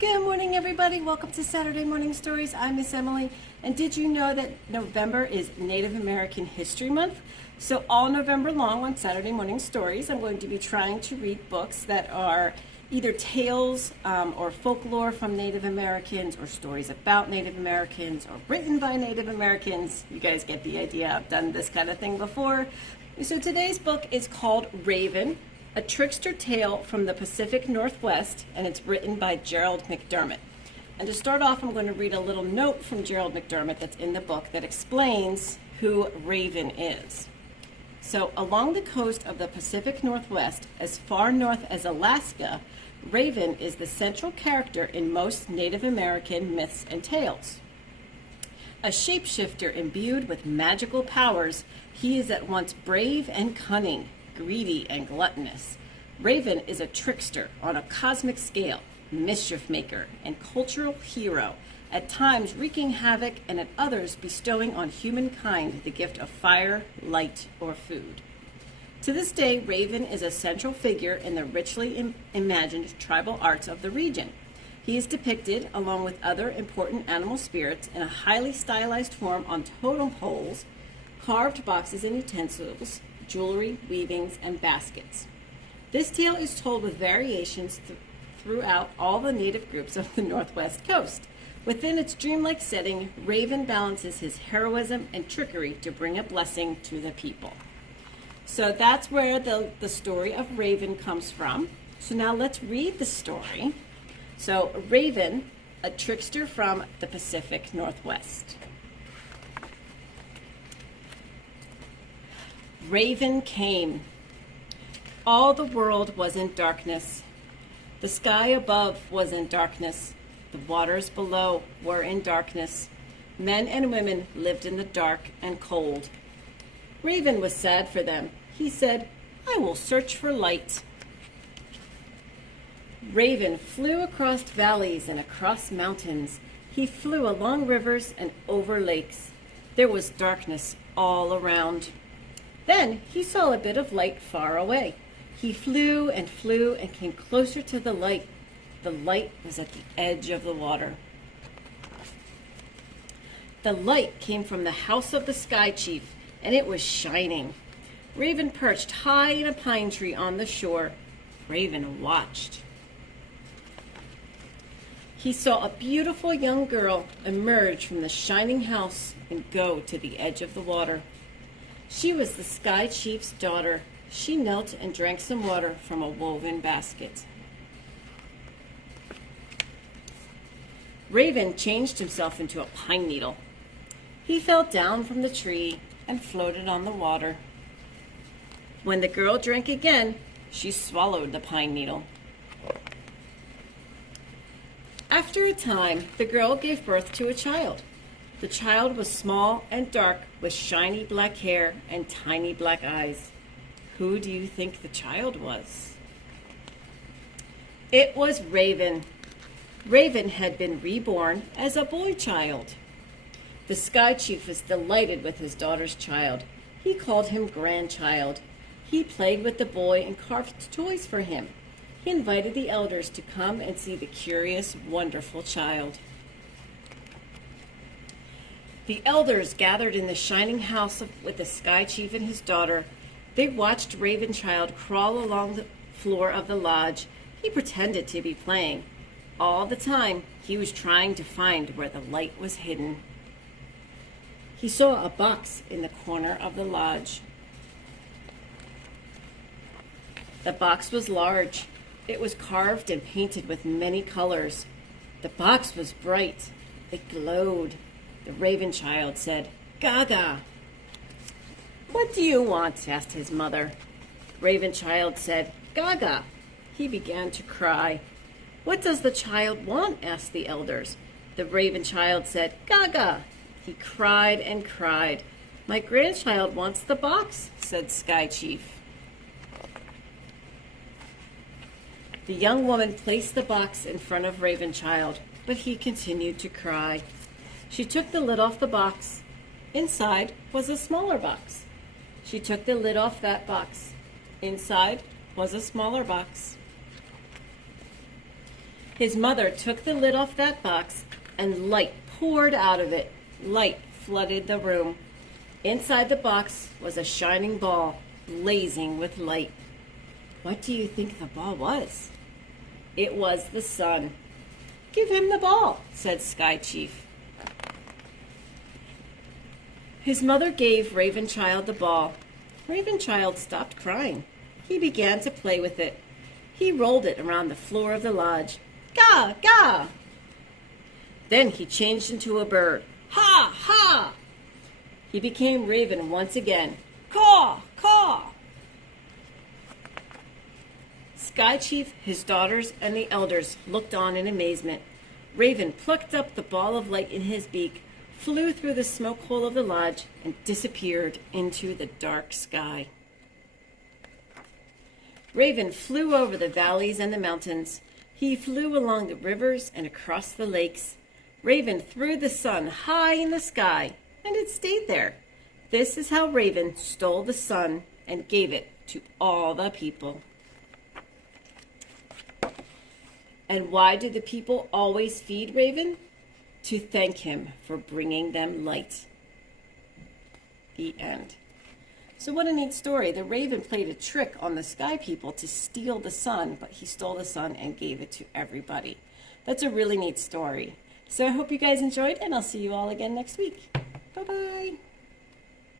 Good morning, everybody. Welcome to Saturday Morning Stories. I'm Miss Emily. And did you know that November is Native American History Month? So all November long on Saturday Morning Stories, I'm going to be trying to read books that are either tales or folklore from Native Americans or stories about Native Americans or written by Native Americans. You guys get the idea. I've done this kind of thing before. So today's book is called Raven, a Trickster Tale from the Pacific Northwest, and it's written by Gerald McDermott. And to start off, I'm going to read a little note from Gerald McDermott that's in the book that explains who Raven is. So, along the coast of the Pacific Northwest, as far north as Alaska, Raven is the central character in most Native American myths and tales. A shapeshifter imbued with magical powers, he is at once brave and cunning, greedy and gluttonous. Raven is a trickster on a cosmic scale, mischief maker, and cultural hero, at times wreaking havoc and at others bestowing on humankind the gift of fire, light, or food. To this day, Raven is a central figure in the richly imagined tribal arts of the region. He is depicted, along with other important animal spirits, in a highly stylized form on totem poles, carved boxes and utensils, jewelry, weavings, and baskets. This tale is told with variations throughout all the native groups of the Northwest coast. Within its dreamlike setting, Raven balances his heroism and trickery to bring a blessing to the people. So that's where the story of Raven comes from. So now let's read the story. So Raven, a trickster from the Pacific Northwest. Raven came. All the world was in darkness. The sky above was in darkness. The waters below were in darkness. Men and women lived in the dark and cold. Raven was sad for them. He said, "I will search for light." Raven flew across valleys and across mountains. He flew along rivers and over lakes. There was darkness all around. Then he saw a bit of light far away. He flew and came closer to the light. The light was at the edge of the water. The light came from the house of the Sky Chief, and it was shining. Raven perched high in a pine tree on the shore. Raven watched. He saw a beautiful young girl emerge from the shining house and go to the edge of the water. She was the Sky Chief's daughter. She knelt and drank some water from a woven basket. Raven changed himself into a pine needle. He fell down from the tree and floated on the water. When the girl drank again, she swallowed the pine needle. After a time, the girl gave birth to a child. The child was small and dark, with shiny black hair and tiny black eyes. Who do you think the child was? It was Raven. Raven had been reborn as a boy child. The Sky Chief was delighted with his daughter's child. He called him grandchild. He played with the boy and carved toys for him. He invited the elders to come and see the curious, wonderful child. The elders gathered in the shining house with the Sky Chief and his daughter. They watched Raven Child crawl along the floor of the lodge. He pretended to be playing. All the time, he was trying to find where the light was hidden. He saw a box in the corner of the lodge. The box was large. It was carved and painted with many colors. The box was bright. It glowed. The Raven Child said, "Gaga." "What do you want?" asked his mother. Raven Child said, "Gaga." He began to cry. "What does the child want?" asked the elders. The Raven Child said, "Gaga." He cried and cried. "My grandchild wants the box," said Sky Chief. The young woman placed the box in front of Raven Child, but he continued to cry. She took the lid off the box. Inside was a smaller box. She took the lid off that box. Inside was a smaller box. His mother took the lid off that box and light poured out of it. Light flooded the room. Inside the box was a shining ball, blazing with light. What do you think the ball was? It was the sun. Give him the ball, said Sky Chief. His mother gave Ravenchild the ball. Ravenchild stopped crying. He began to play with it. He rolled it around the floor of the lodge. Gah, gah! Then he changed into a bird. Ha, ha! He became Raven once again. Caw, caw! Sky Chief, his daughters, and the elders looked on in amazement. Raven plucked up the ball of light in his beak, flew through the smoke hole of the lodge, and disappeared into the dark sky. Raven flew over the valleys and the mountains. He flew along the rivers and across the lakes. Raven threw the sun high in the sky, and it stayed there. This is how Raven stole the sun and gave it to all the people. And why do the people always feed Raven? To thank him for bringing them light. The end. So what a neat story. The raven played a trick on the sky people to steal the sun, but he stole the sun and gave it to everybody. That's a really neat story. So I hope you guys enjoyed, and I'll see you all again next week. Bye-bye.